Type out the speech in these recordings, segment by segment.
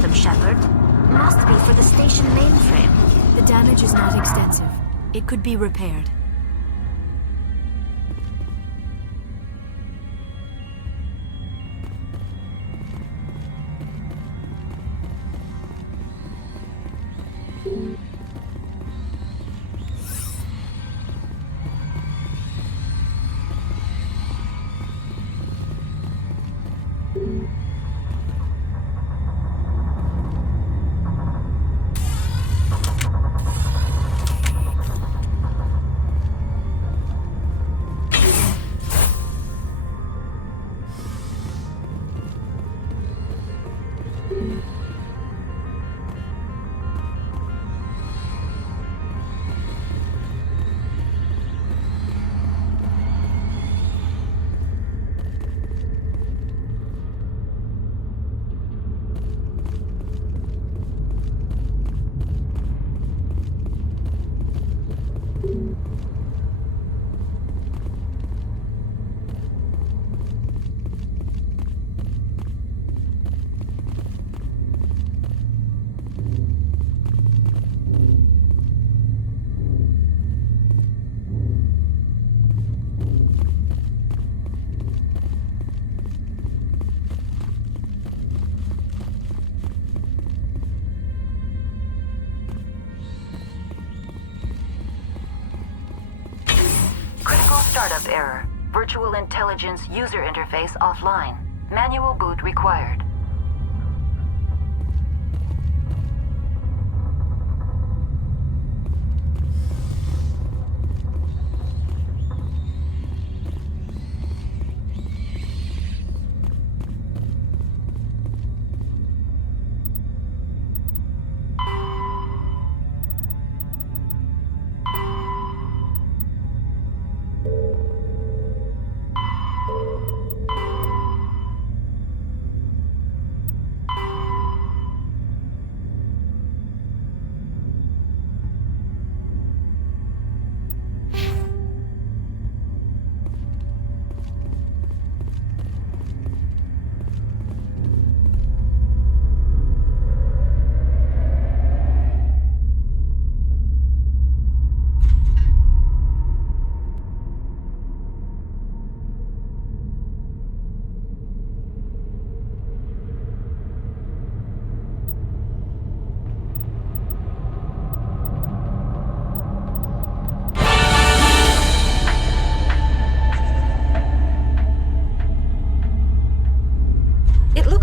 system, Shepard. Must be for the station mainframe. The damage is not extensive. It could be repaired. Startup error. Virtual intelligence user interface offline. Manual boot required.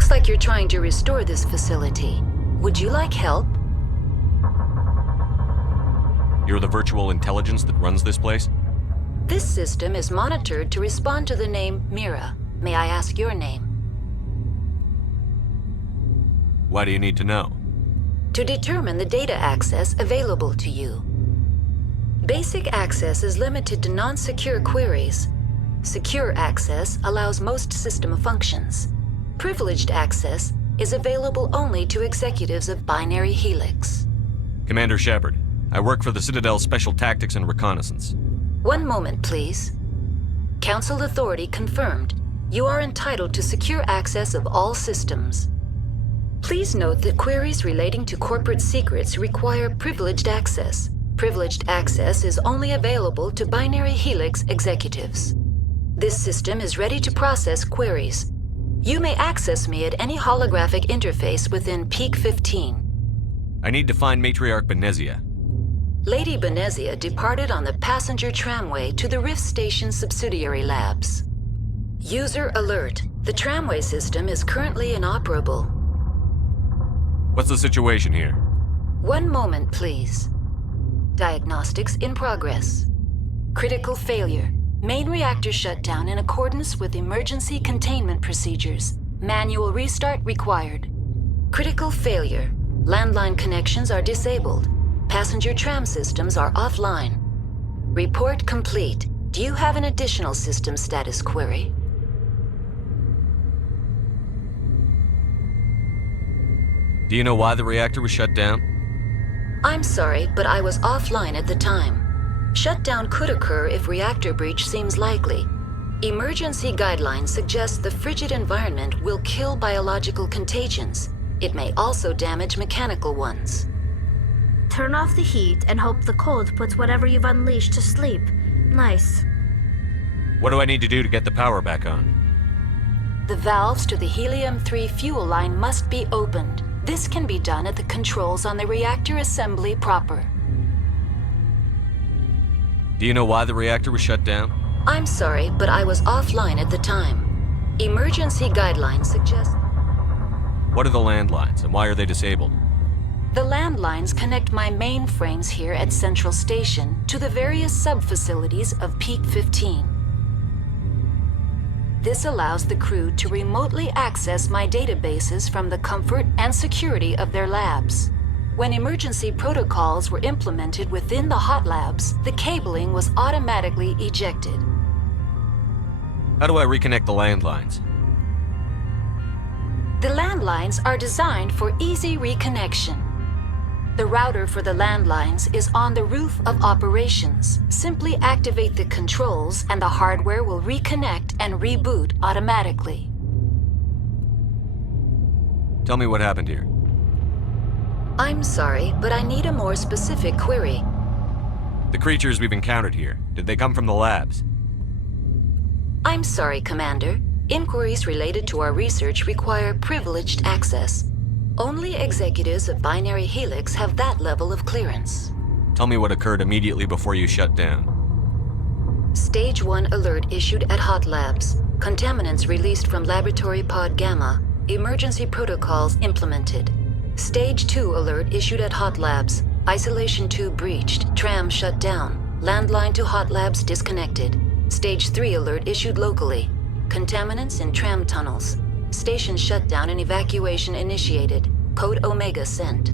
Looks like you're trying to restore this facility. Would you like help? You're the virtual intelligence that runs this place? This system is monitored to respond to the name Mira. May I ask your name? Why do you need to know? To determine the data access available to you. Basic access is limited to non-secure queries. Secure access allows most system functions. Privileged access is available only to executives of Binary Helix. Commander Shepard, I work for the Citadel Special Tactics and Reconnaissance. One moment, please. Council authority confirmed. You are entitled to secure access of all systems. Please note that queries relating to corporate secrets require privileged access. Privileged access is only available to Binary Helix executives. This system is ready to process queries. You may access me at any holographic interface within Peak 15. I need to find Matriarch Benezia. Lady Benezia departed on the passenger tramway to the Rift Station subsidiary labs. User alert. The tramway system is currently inoperable. What's the situation here? One moment, please. Diagnostics in progress. Critical failure. Main reactor shutdown in accordance with emergency containment procedures. Manual restart required. Critical failure. Landline connections are disabled. Passenger tram systems are offline. Report complete. Do you have an additional system status query? Do you know why the reactor was shut down? I'm sorry, but I was offline at the time. Shutdown could occur if reactor breach seems likely. Emergency guidelines suggest the frigid environment will kill biological contagions. It may also damage mechanical ones. Turn off the heat and hope the cold puts whatever you've unleashed to sleep. Nice. What do I need to do to get the power back on? The valves to the helium-3 fuel line must be opened. This can be done at the controls on the reactor assembly proper. Do you know why the reactor was shut down? I'm sorry, but I was offline at the time. Emergency guidelines suggest... What are the landlines, and why are they disabled? The landlines connect my mainframes here at Central Station to the various sub-facilities of Peak 15. This allows the crew to remotely access my databases from the comfort and security of their labs. When emergency protocols were implemented within the hot labs, the cabling was automatically ejected. How do I reconnect the landlines? The landlines are designed for easy reconnection. The router for the landlines is on the roof of operations. Simply activate the controls and the hardware will reconnect and reboot automatically. Tell me what happened here. I'm sorry, but I need a more specific query. The creatures we've encountered here, did they come from the labs? I'm sorry, Commander. Inquiries related to our research require privileged access. Only executives of Binary Helix have that level of clearance. Tell me what occurred immediately before you shut down. Stage 1 alert issued at Hot Labs. Contaminants released from Laboratory Pod Gamma. Emergency protocols implemented. Stage 2 alert issued at Hot Labs. Isolation tube breached. Tram shut down. Landline to Hot Labs disconnected. Stage 3 alert issued locally. Contaminants in tram tunnels. Station shutdown and evacuation initiated. Code Omega sent.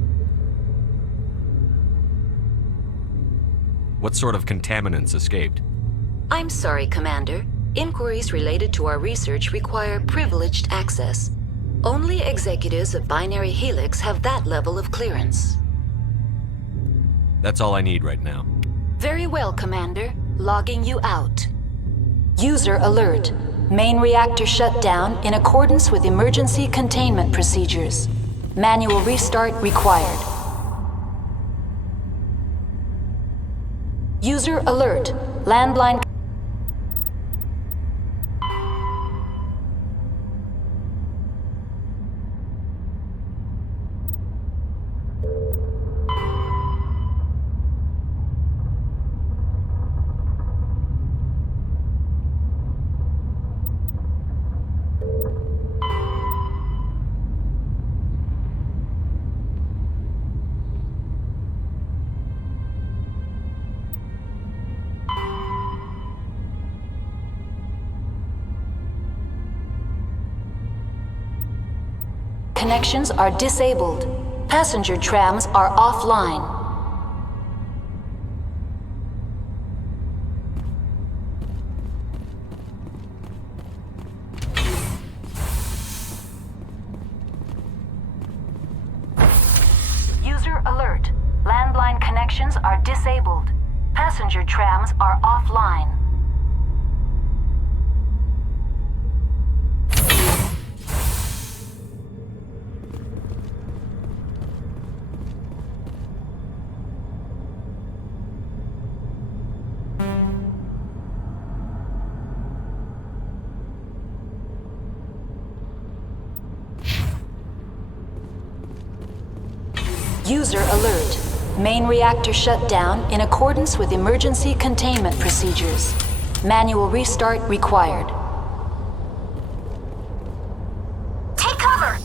What sort of contaminants escaped? I'm sorry, Commander. Inquiries related to our research require privileged access. Only executives of Binary Helix have that level of clearance. That's all I need right now. Very well, Commander. Logging you out. User alert. Main reactor shut down in accordance with emergency containment procedures. Manual restart required. User alert. Landline... Connections are disabled. Passenger trams are offline. User alert. Landline connections are disabled. Passenger trams are offline. User alert. Main reactor shut down in accordance with emergency containment procedures. Manual restart required. Take cover!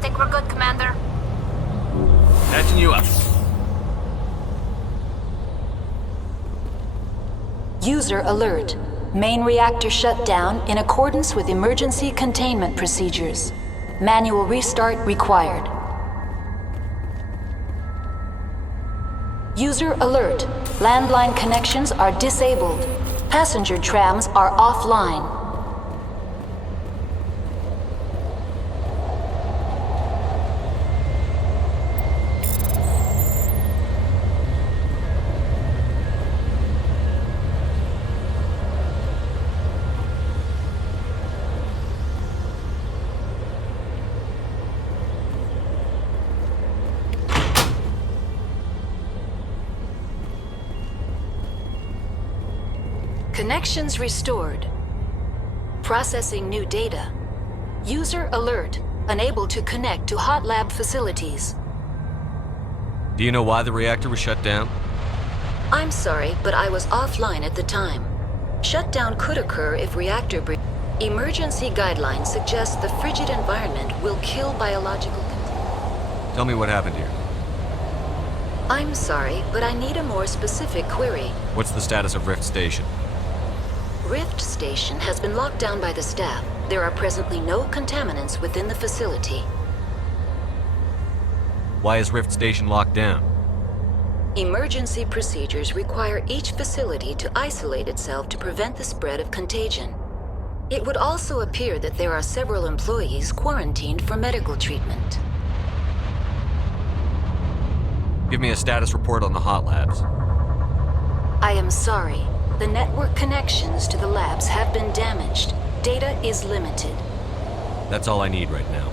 Think we're good, Commander? Patching you up. User alert. Main reactor shut down in accordance with emergency containment procedures. Manual restart required. User alert. Landline connections are disabled. Passenger trams are offline. Connections restored. Processing new data. User alert. Unable to connect to hot lab facilities. Do you know why the reactor was shut down? I'm sorry, but I was offline at the time. Shutdown could occur if reactor breach. Emergency guidelines suggest the frigid environment will kill biological contaminants. Tell me what happened here. I'm sorry, but I need a more specific query. What's the status of Rift Station? Rift Station has been locked down by the staff. There are presently no contaminants within the facility. Why is Rift Station locked down? Emergency procedures require each facility to isolate itself to prevent the spread of contagion. It would also appear that there are several employees quarantined for medical treatment. Give me a status report on the hot labs. I am sorry. The network connections to the labs have been damaged. Data is limited. That's all I need right now.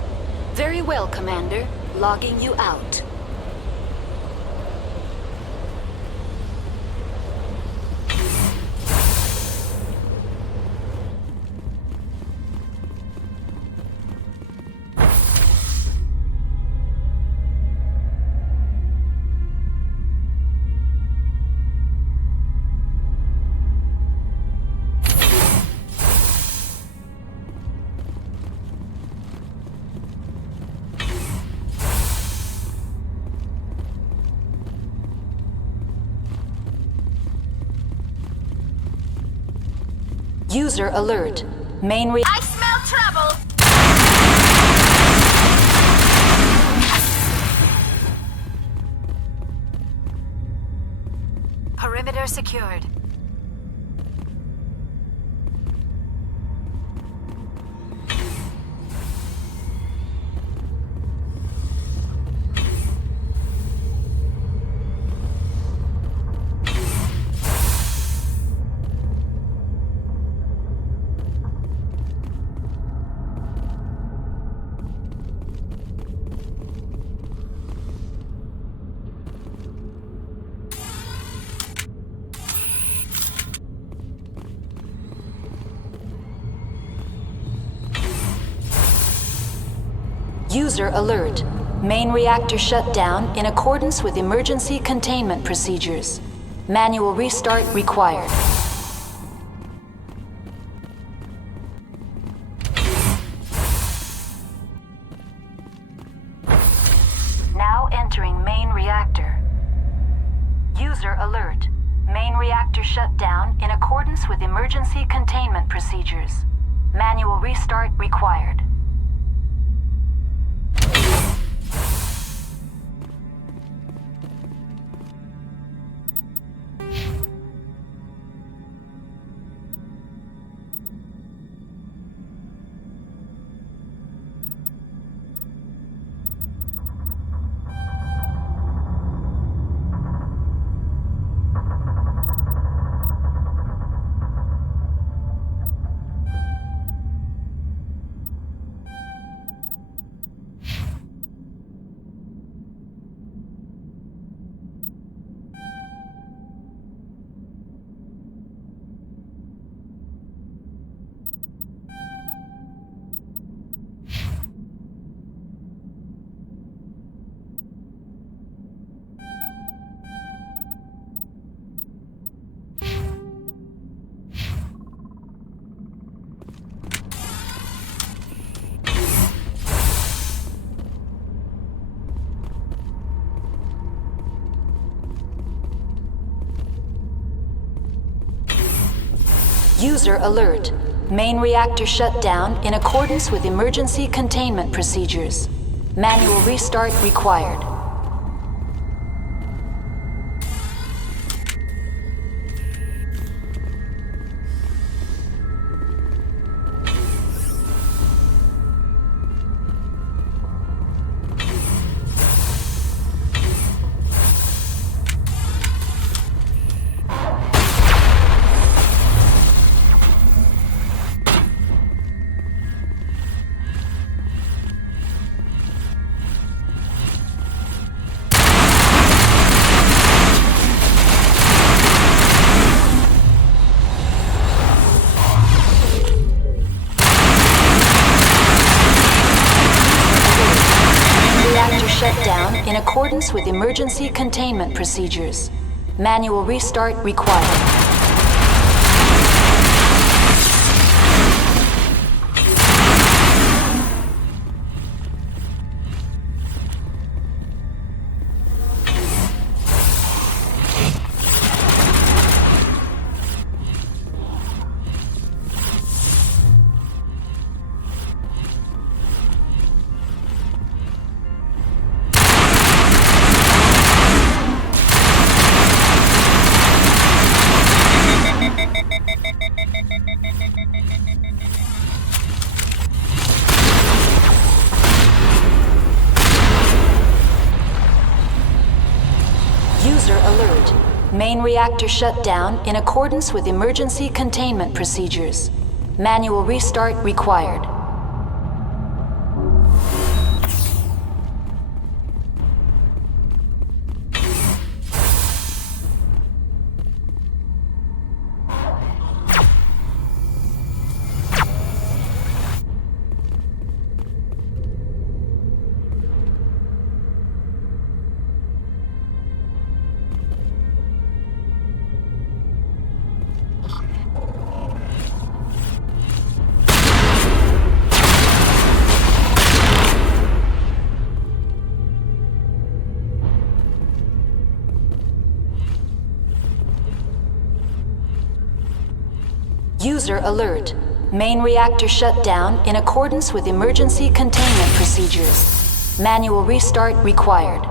Very well, Commander. Logging you out. User alert. I smell trouble! Perimeter secured. User alert. Main reactor shut down in accordance with emergency containment procedures. Manual restart required. Now entering main reactor. User alert. Main reactor shut down in accordance with emergency containment procedures. Manual restart required. User alert. Main reactor shut down in accordance with emergency containment procedures. Manual restart required. in accordance with emergency containment procedures. Manual restart required. User alert. Main reactor shut down in accordance with emergency containment procedures. Manual restart required. User alert. Main reactor shut down in accordance with emergency containment procedures. Manual restart required.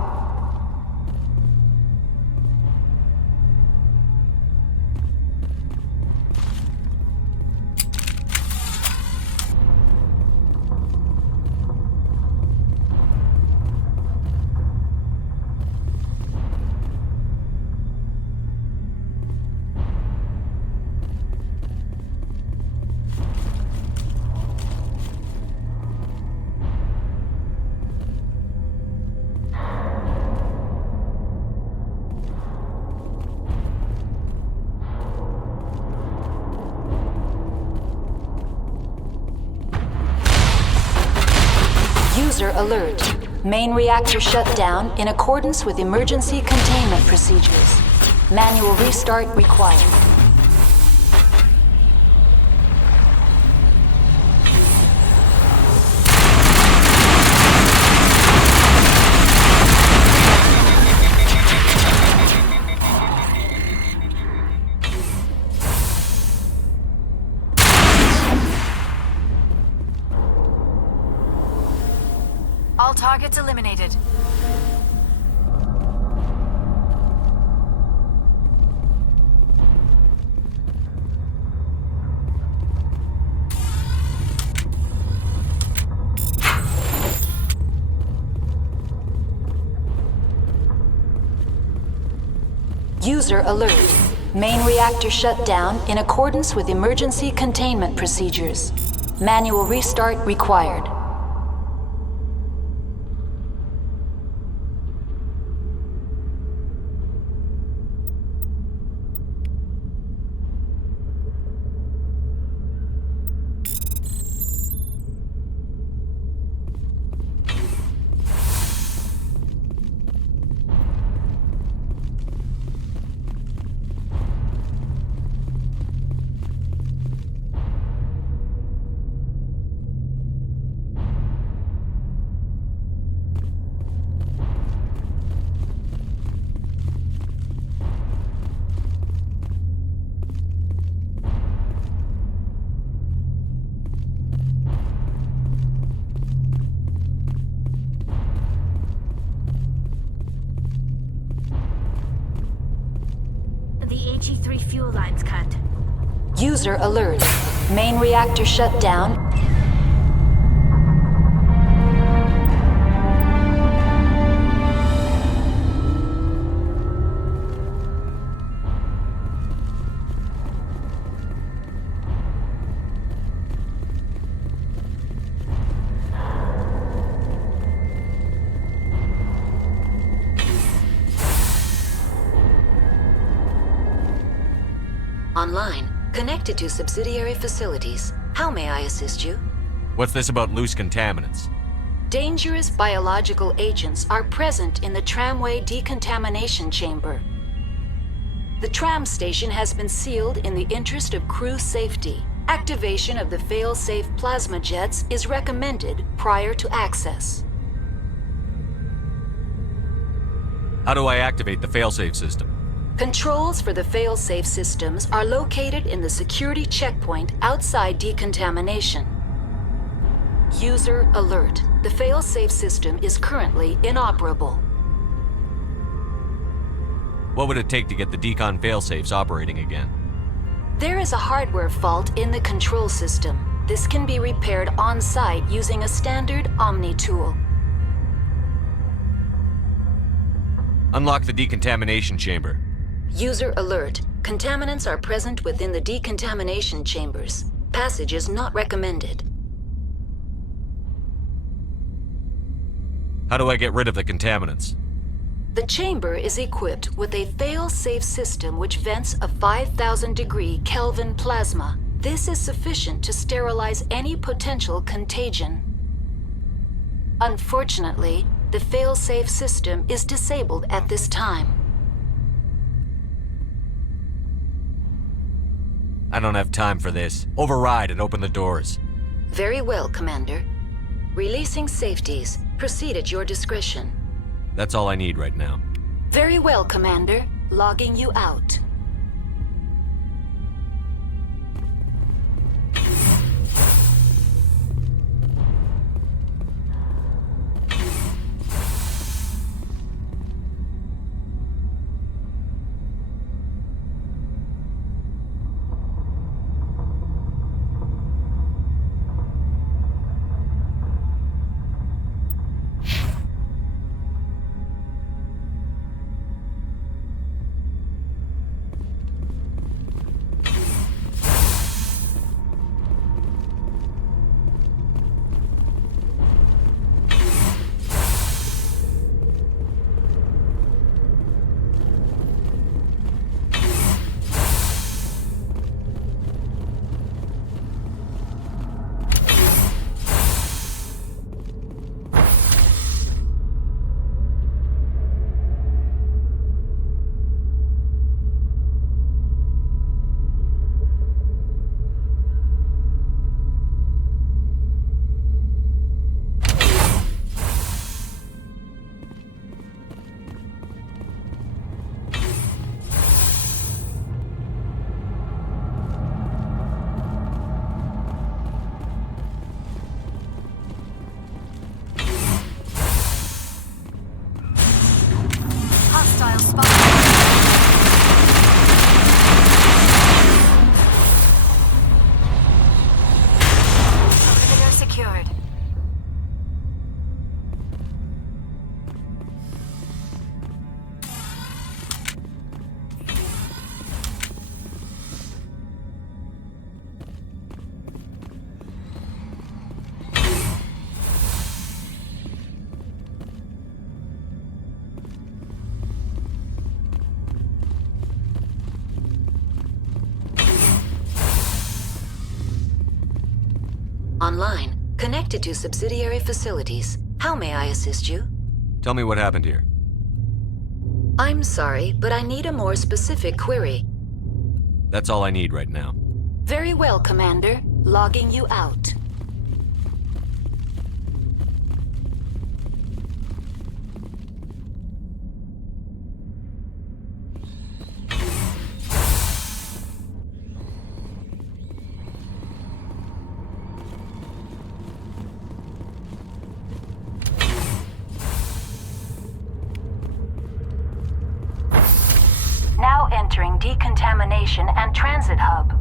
User alert. Main reactor shut down in accordance with emergency containment procedures. Manual restart required. All targets eliminated. User alert. Main reactor shut down in accordance with emergency containment procedures. Manual restart required. The HE3 fuel line's cut. User alert. Main reactor shut down. Online, connected to subsidiary facilities. How may I assist you? What's this about loose contaminants? Dangerous biological agents are present in the tramway decontamination chamber. The tram station has been sealed in the interest of crew safety. Activation of the fail-safe plasma jets is recommended prior to access. How do I activate the failsafe system? Controls for the fail-safe systems are located in the security checkpoint outside decontamination. User alert. The fail-safe system is currently inoperable. What would it take to get the decon failsafes operating again? There is a hardware fault in the control system. This can be repaired on-site using a standard Omni tool. Unlock the decontamination chamber. User alert. Contaminants are present within the decontamination chambers. Passage is not recommended. How do I get rid of the contaminants? The chamber is equipped with a fail-safe system which vents a 5,000-degree Kelvin plasma. This is sufficient to sterilize any potential contagion. Unfortunately, the fail-safe system is disabled at this time. I don't have time for this. Override and open the doors. Very well, Commander. Releasing safeties. Proceed at your discretion. That's all I need right now. Very well, Commander. Logging you out. Hostile spot. Perimeter secured. Online. Connected to subsidiary facilities. How may I assist you? Tell me what happened here. I'm sorry, but I need a more specific query. That's all I need right now. Very well, Commander. Logging you out. Now entering decontamination and transit hub.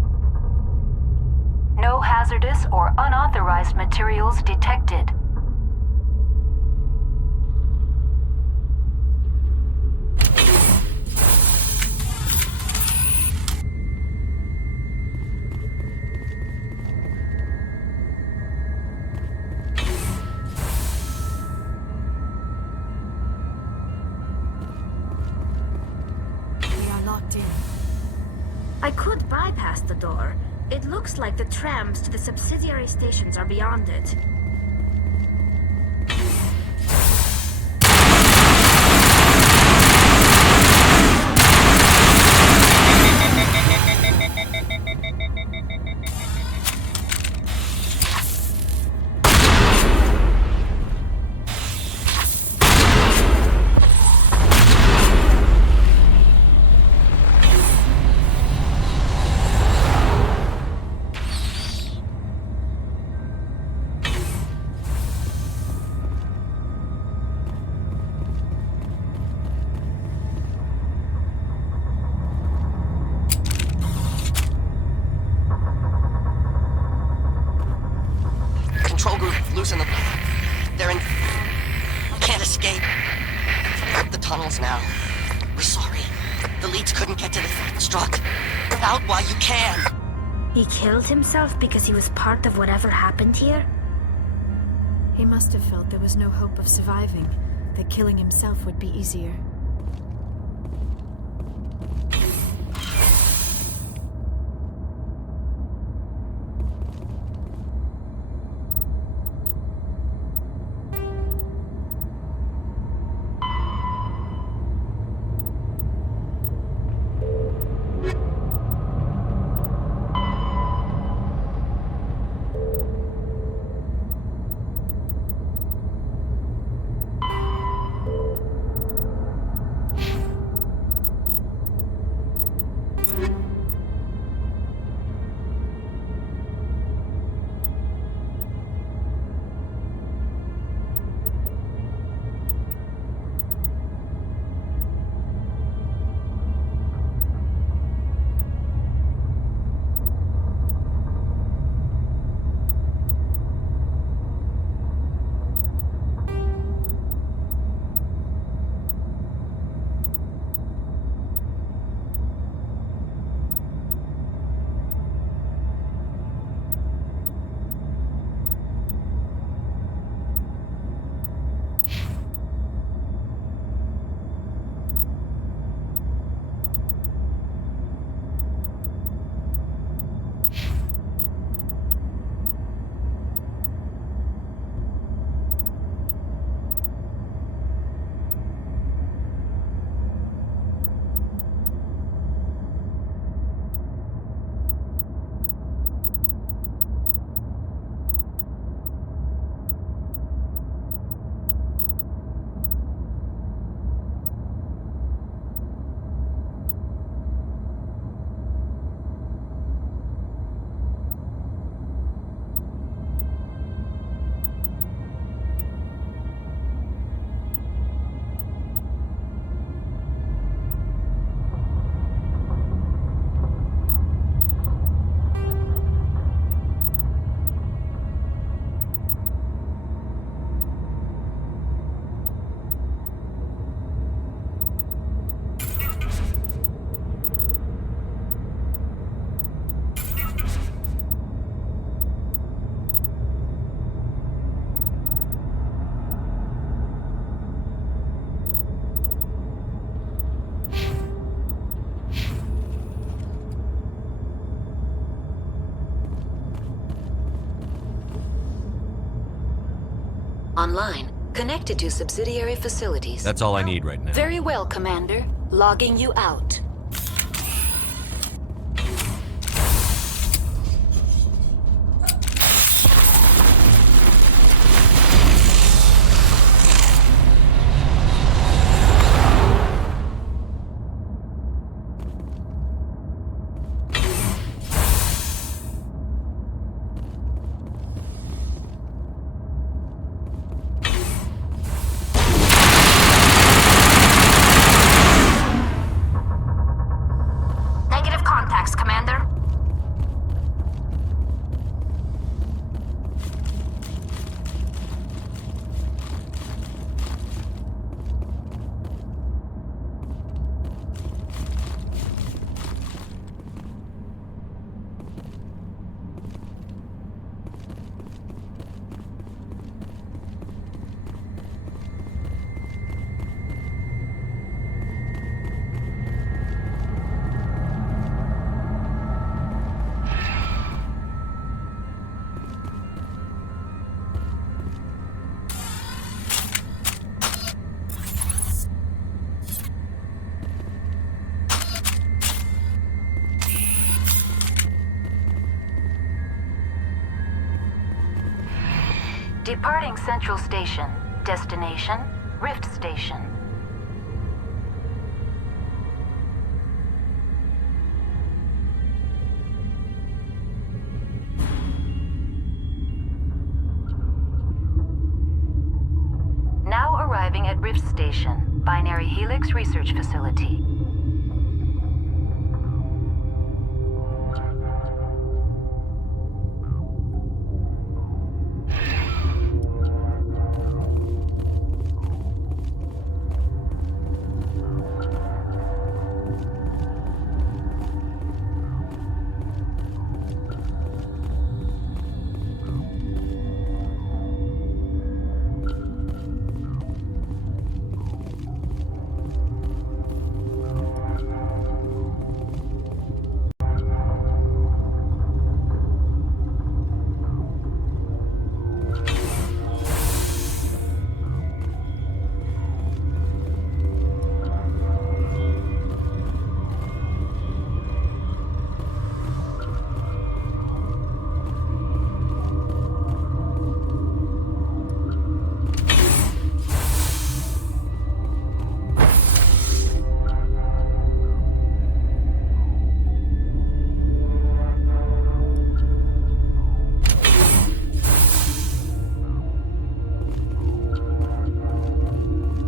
No hazardous or unauthorized materials detected. We are locked in. I could bypass the door. It looks like the trams to the subsidiary stations are beyond it. They're in... Can't escape. The tunnels now. We're sorry. The leads couldn't get to the struck. Out while you can. He killed himself because he was part of whatever happened here? He must have felt there was no hope of surviving, that killing himself would be easier. Online, connected to subsidiary facilities. That's all I need right now. Very well, Commander. Logging you out. Departing Central Station. Destination, Rift Station. Now arriving at Rift Station, Binary Helix Research Facility.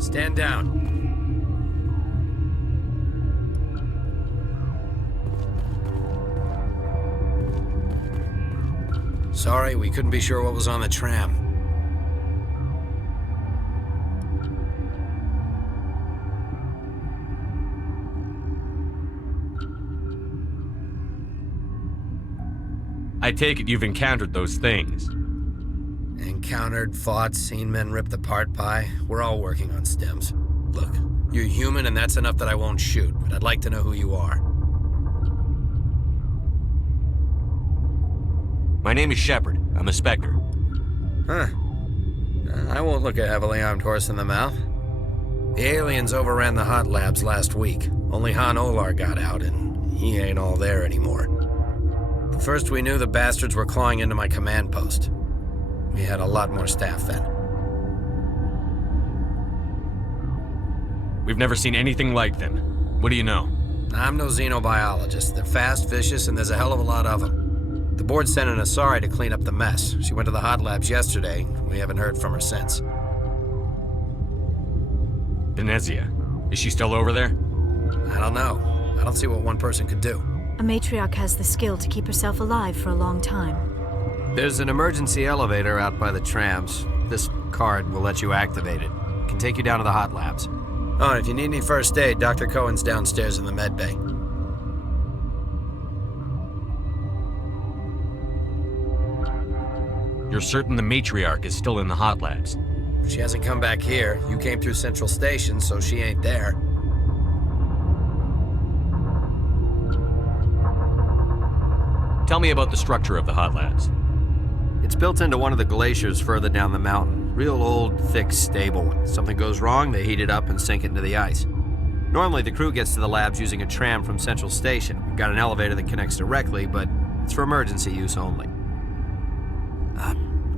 Stand down. Sorry, we couldn't be sure what was on the tram. I take it you've encountered those things. Encountered, fought, seen men ripped apart by. We're all working on stems. Look, you're human and that's enough that I won't shoot, but I'd like to know who you are. My name is Shepard. I'm a Spectre. Huh. I won't look a heavily armed horse in the mouth. The aliens overran the hot labs last week. Only Han Olar got out, and he ain't all there anymore. The first we knew, the bastards were clawing into my command post. We had a lot more staff then. We've never seen anything like them. What do you know? I'm no xenobiologist. They're fast, vicious, and there's a hell of a lot of them. The board sent an Asari to clean up the mess. She went to the hot labs yesterday. We haven't heard from her since. Venezia. Is she still over there? I don't know. I don't see what one person could do. A matriarch has the skill to keep herself alive for a long time. There's an emergency elevator out by the trams. This card will let you activate it. It can take you down to the hot labs. Oh, and if you need any first aid, Dr. Cohen's downstairs in the med bay. You're certain the matriarch is still in the hot labs? She hasn't come back here. You came through Central Station, so she ain't there. Tell me about the structure of the hot labs. It's built into one of the glaciers further down the mountain. Real old, thick, stable. When something goes wrong, they heat it up and sink it into the ice. Normally, the crew gets to the labs using a tram from Central Station. We've got an elevator that connects directly, but it's for emergency use only.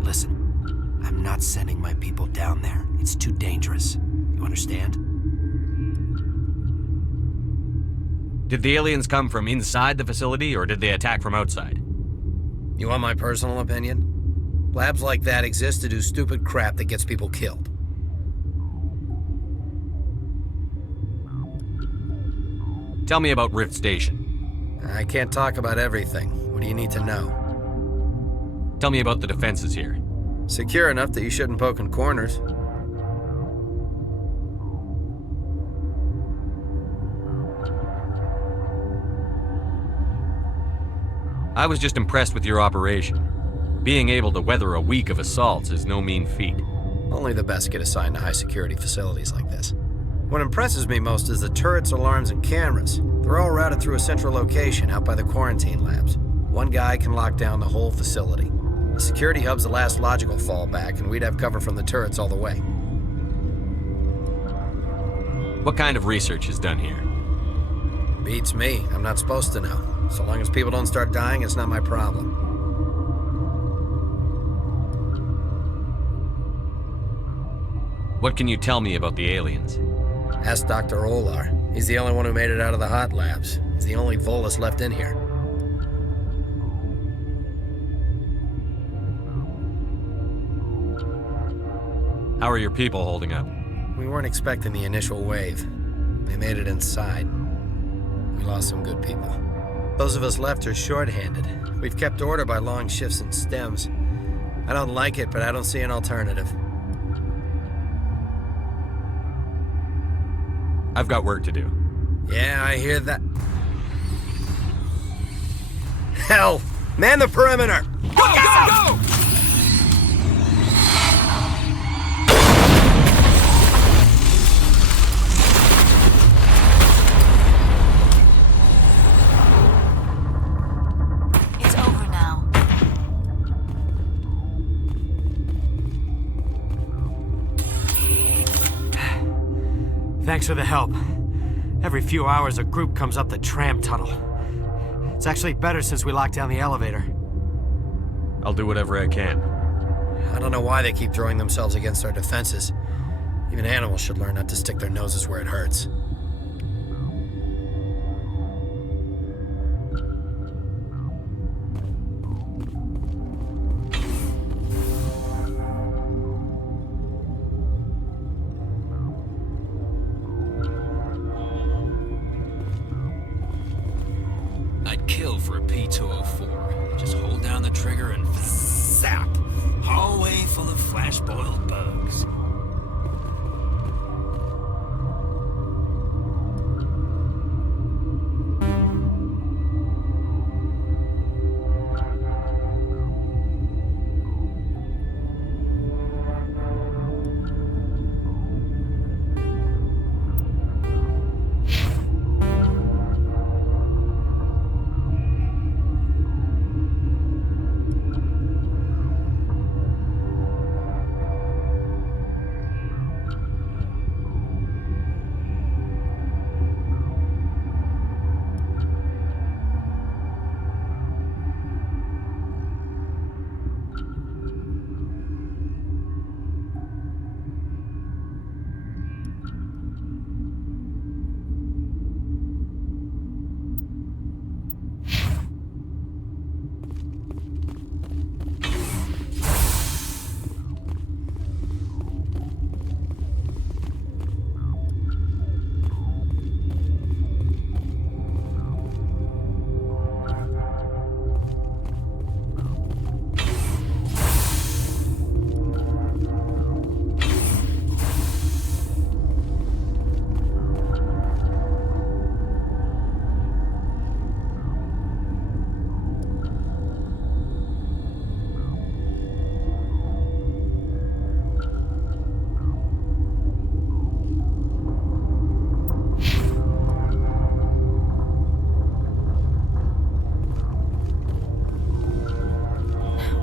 Listen. I'm not sending my people down there. It's too dangerous. You understand? Did the aliens come from inside the facility, or did they attack from outside? You want my personal opinion? Labs like that exist to do stupid crap that gets people killed. Tell me about Rift Station. I can't talk about everything. What do you need to know? Tell me about the defenses here. Secure enough that you shouldn't poke in corners. I was just impressed with your operation. Being able to weather a week of assaults is no mean feat. Only the best get assigned to high-security facilities like this. What impresses me most is the turrets, alarms, and cameras. They're all routed through a central location out by the quarantine labs. One guy can lock down the whole facility. The security hub's the last logical fallback, and we'd have cover from the turrets all the way. What kind of research is done here? Beats me. I'm not supposed to know. So long as people don't start dying, it's not my problem. What can you tell me about the aliens? Ask Dr. Olar. He's the only one who made it out of the hot labs. He's the only Volus left in here. How are your people holding up? We weren't expecting the initial wave. They made it inside. We lost some good people. Those of us left are short-handed. We've kept order by long shifts and stems. I don't like it, but I don't see an alternative. I've got work to do. Yeah, I hear that. Hell! Man the perimeter! Go, go, go! It's over now. Thanks for the help. Every few hours, a group comes up the tram tunnel. It's actually better since we locked down the elevator. I'll do whatever I can. I don't know why they keep throwing themselves against our defenses. Even animals should learn not to stick their noses where it hurts. kill for a P204. Just hold down the trigger and zap! Hallway full of flash-boiled bugs.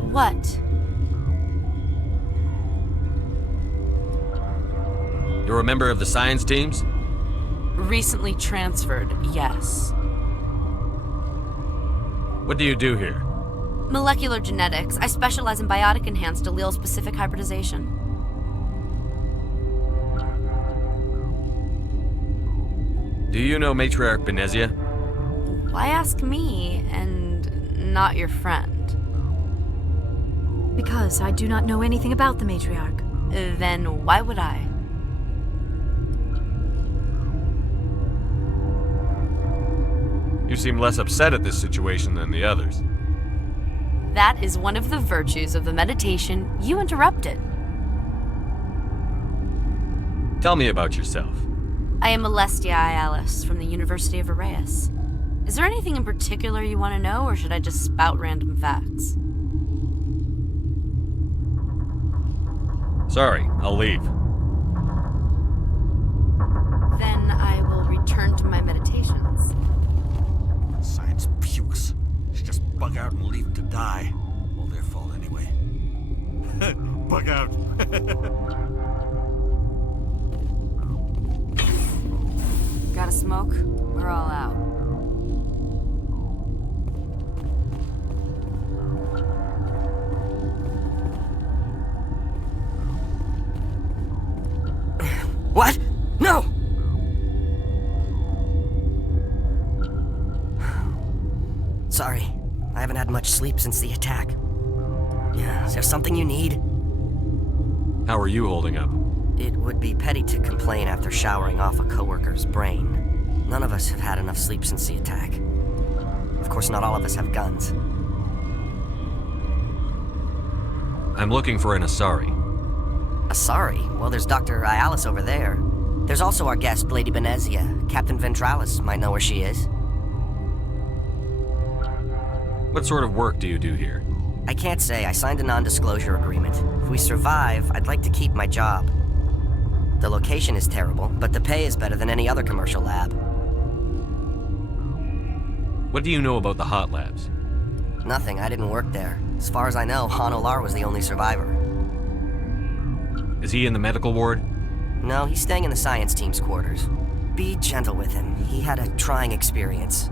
What? You're a member of the science teams? Recently transferred, yes. What do you do here? Molecular genetics. I specialize in biotic-enhanced allele-specific hybridization. Do you know Matriarch Benezia? Why ask me and not your friend? Because I do not know anything about the matriarch. Then why would I? You seem less upset at this situation than the others. That is one of the virtues of the meditation you interrupted. Tell me about yourself. I am Alestia Ialis from the University of Arraeus. Is there anything in particular you want to know, or should I just spout random facts? Sorry, I'll leave. Then I will return to my meditations. Science pukes. Should just bug out and leave them to die. All their fault anyway. Bug out. Got a smoke? We're all out. What? No! Sorry, I haven't had much sleep since the attack. Yeah, is there something you need? How are you holding up? It would be petty to complain after showering off a coworker's brain. None of us have had enough sleep since the attack. Of course, not all of us have guns. I'm looking for an Asari. Asari? Well, there's Dr. Ialis over there. There's also our guest, Lady Benezia. Captain Ventralis might know where she is. What sort of work do you do here? I can't say. I signed a non-disclosure agreement. If we survive, I'd like to keep my job. The location is terrible, but the pay is better than any other commercial lab. What do you know about the hot labs? Nothing. I didn't work there. As far as I know, Han Olar was the only survivor. Is he in the medical ward? No, he's staying in the science team's quarters. Be gentle with him. He had a trying experience.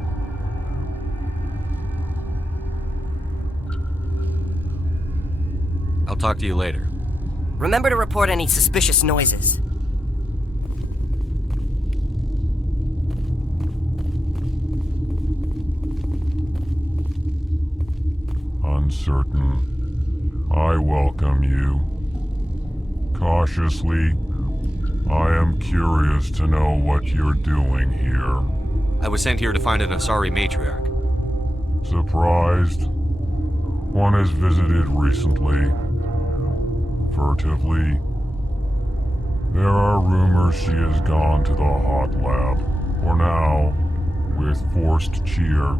I'll talk to you later. Remember to report any suspicious noises. Uncertain, I welcome you. Cautiously, I am curious to know what you're doing here. I was sent here to find an Asari matriarch. Surprised? One has visited recently. Furtively. There are rumors she has gone to the hot lab. For now, with forced cheer.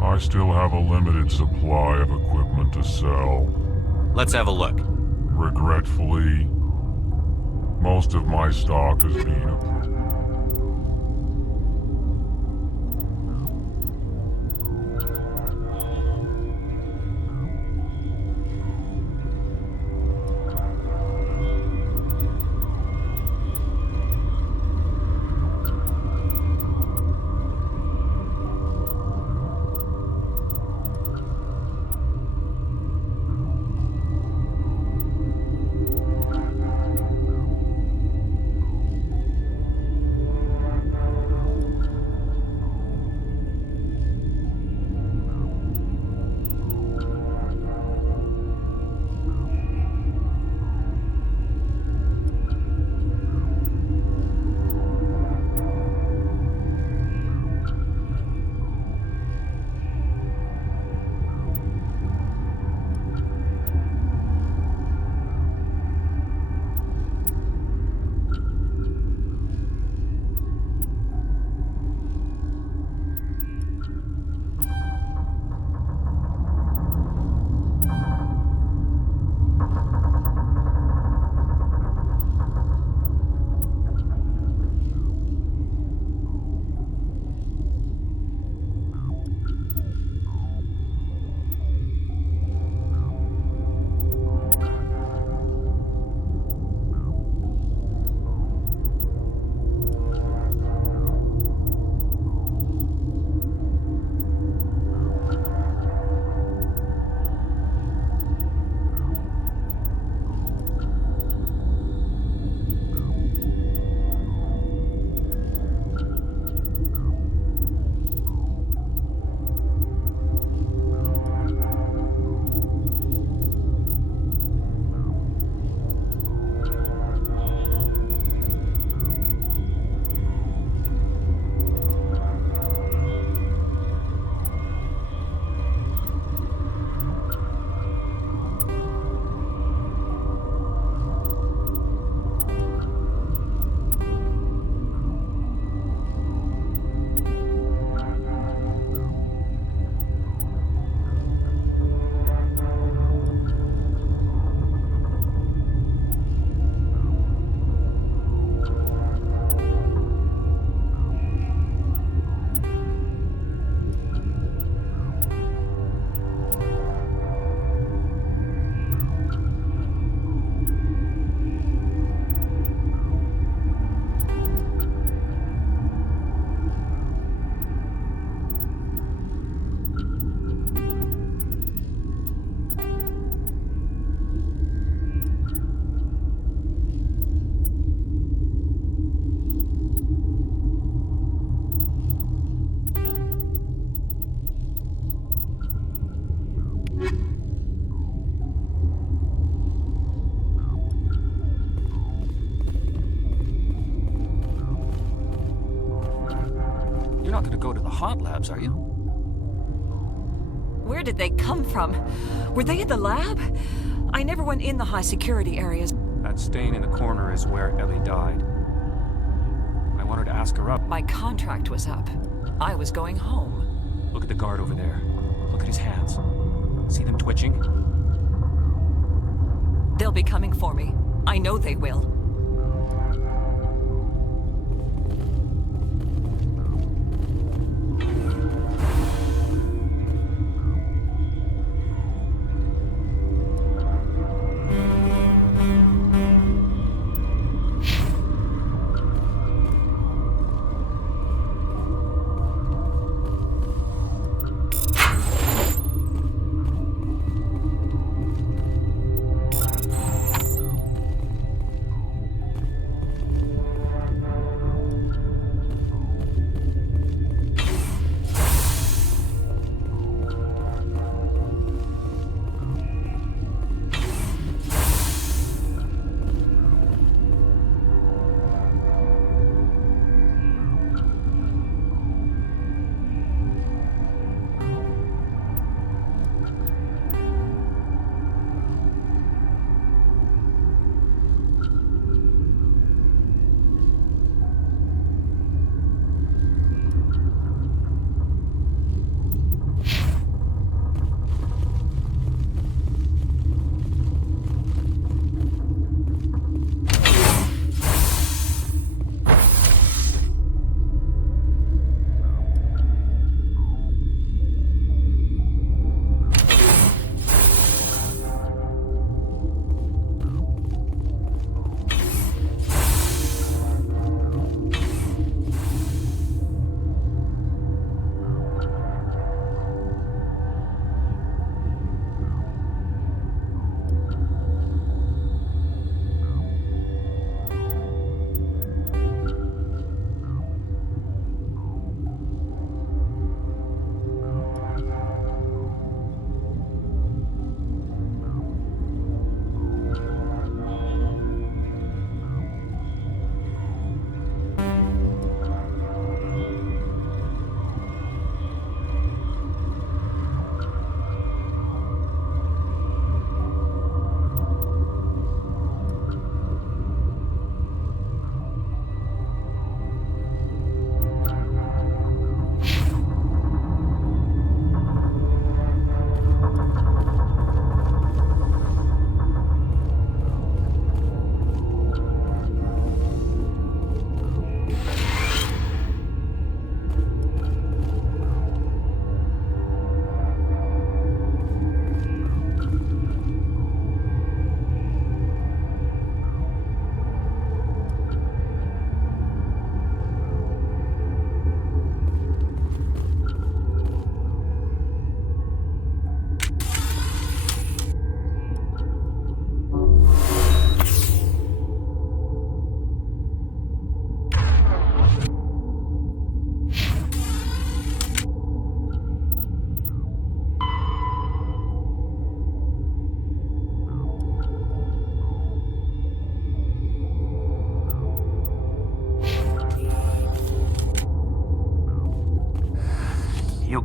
I still have a limited supply of equipment to sell. Let's have a look. Regretfully, most of my stock has been approved. You're not gonna go to the hot labs, are you? Where did they come from? Were they in the lab? I never went in the high security areas. That stain in the corner is where Ellie died. I wanted to ask her up. My contract was up. I was going home. Look at the guard over there. Look at his hands. See them twitching? They'll be coming for me. I know they will.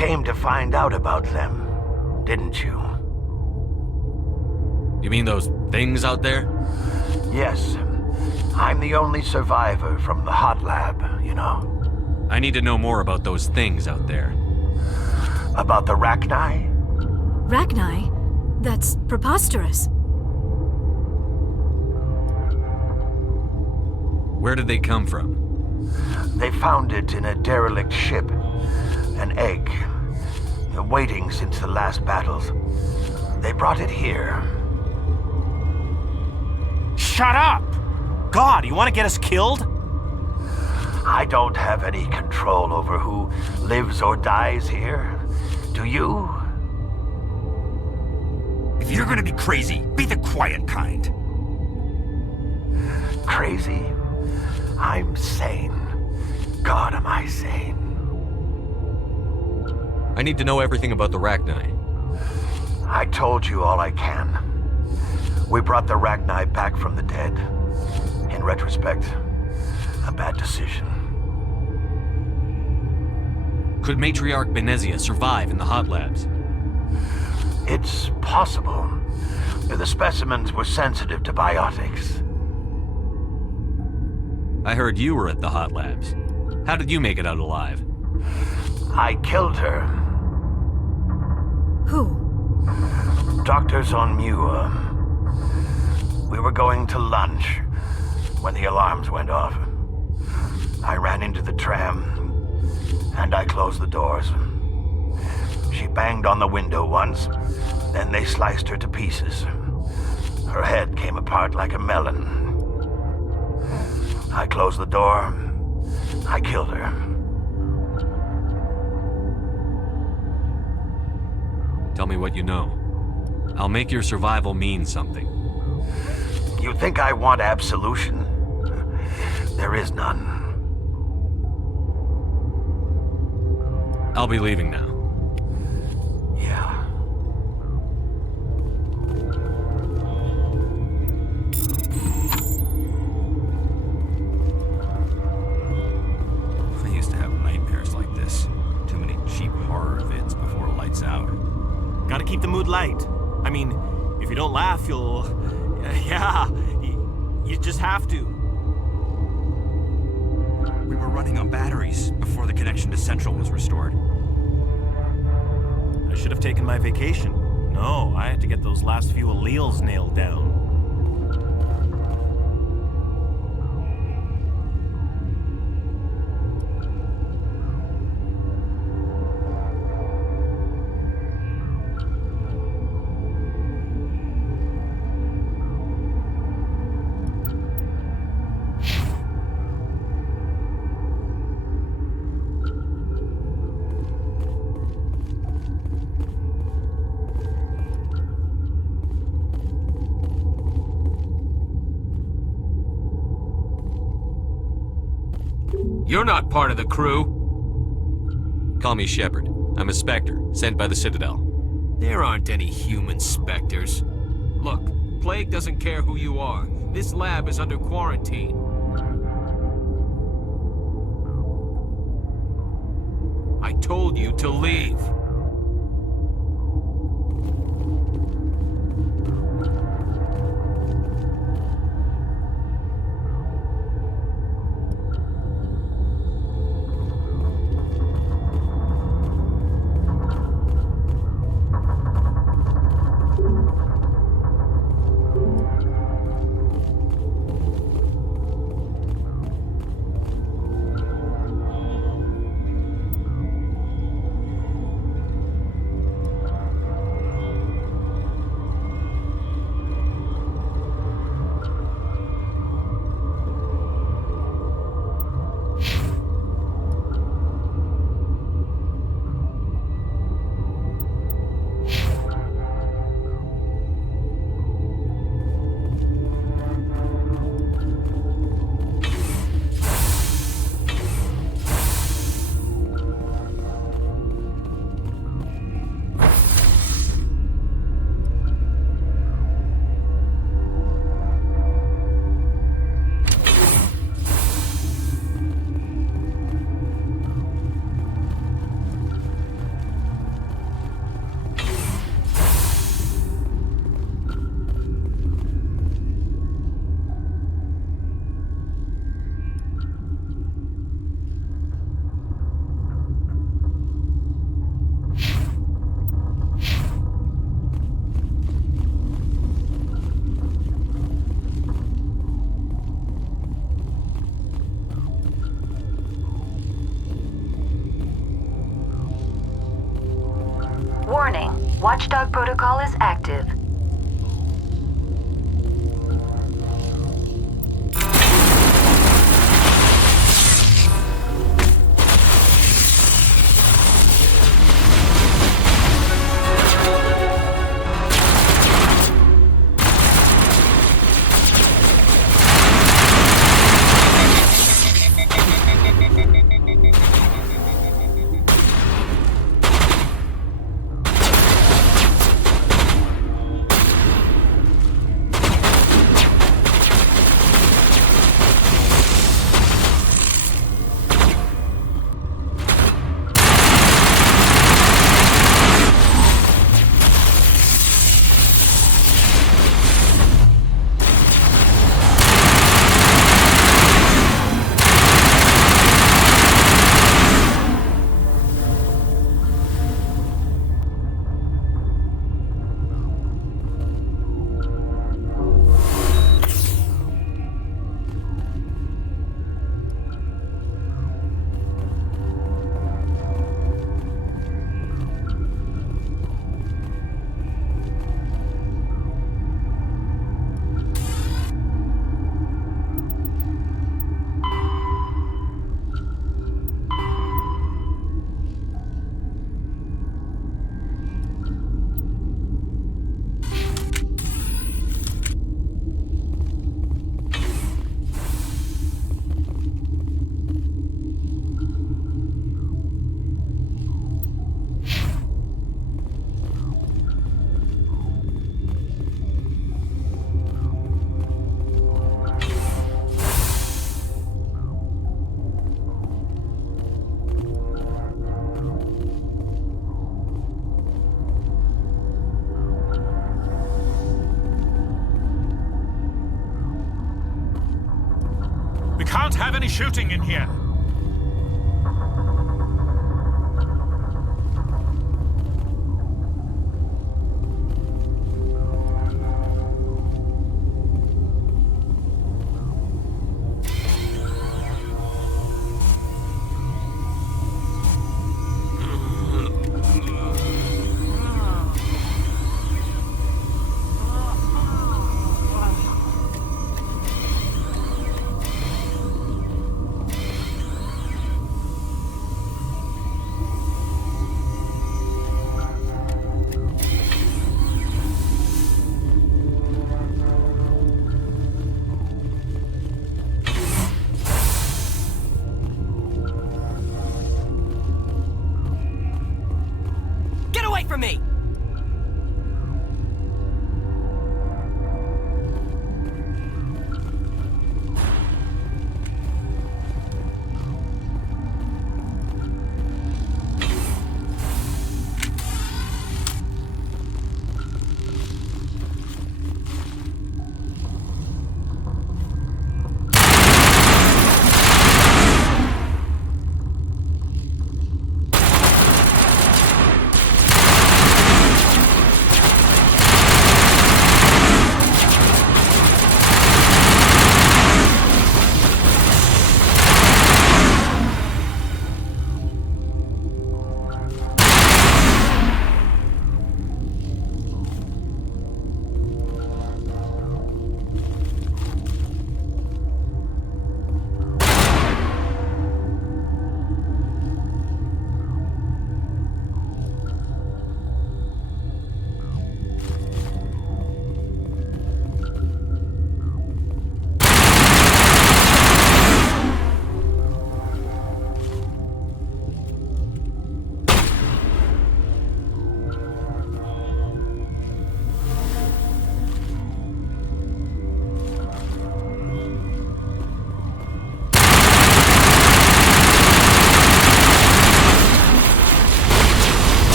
came to find out about them, didn't you? You mean those things out there? Yes. I'm the only survivor from the hot lab, you know. I need to know more about those things out there. About the Rachni? Rachni? That's preposterous. Where did they come from? They found it in a derelict ship. An egg. Waiting since the last battles. They brought it here. Shut up! God, you want to get us killed? I don't have any control over who lives or dies here. Do you? If you're gonna be crazy, be the quiet kind. Crazy? I'm sane. God, am I sane. I need to know everything about the Rachni. I told you all I can. We brought the Rachni back from the dead. In retrospect, a bad decision. Could Matriarch Benezia survive in the hot labs? It's possible. The specimens were sensitive to biotics. I heard you were at the hot labs. How did you make it out alive? I killed her. Who? Doctors on Muir. We were going to lunch when the alarms went off. I ran into the tram, and I closed the doors. She banged on the window once, then they sliced her to pieces. Her head came apart like a melon. I closed the door. I killed her. Tell me what you know. I'll make your survival mean something. You think I want absolution? There is none. I'll be leaving now. Yeah. I used to have nightmares like this. Too many cheap horror vids before lights out. Gotta keep the mood light. I mean, if you don't laugh, you'll... Yeah, you just have to. We were running on batteries before the connection to Central was restored. I should have taken my vacation. No, I had to get those last few alleles nailed down. You're not part of the crew. Call me Shepard. I'm a Spectre, sent by the Citadel. There aren't any human specters. Look, Plague doesn't care who you are. This lab is under quarantine. I told you to leave. Watchdog protocol is active. We can't have any shooting in here.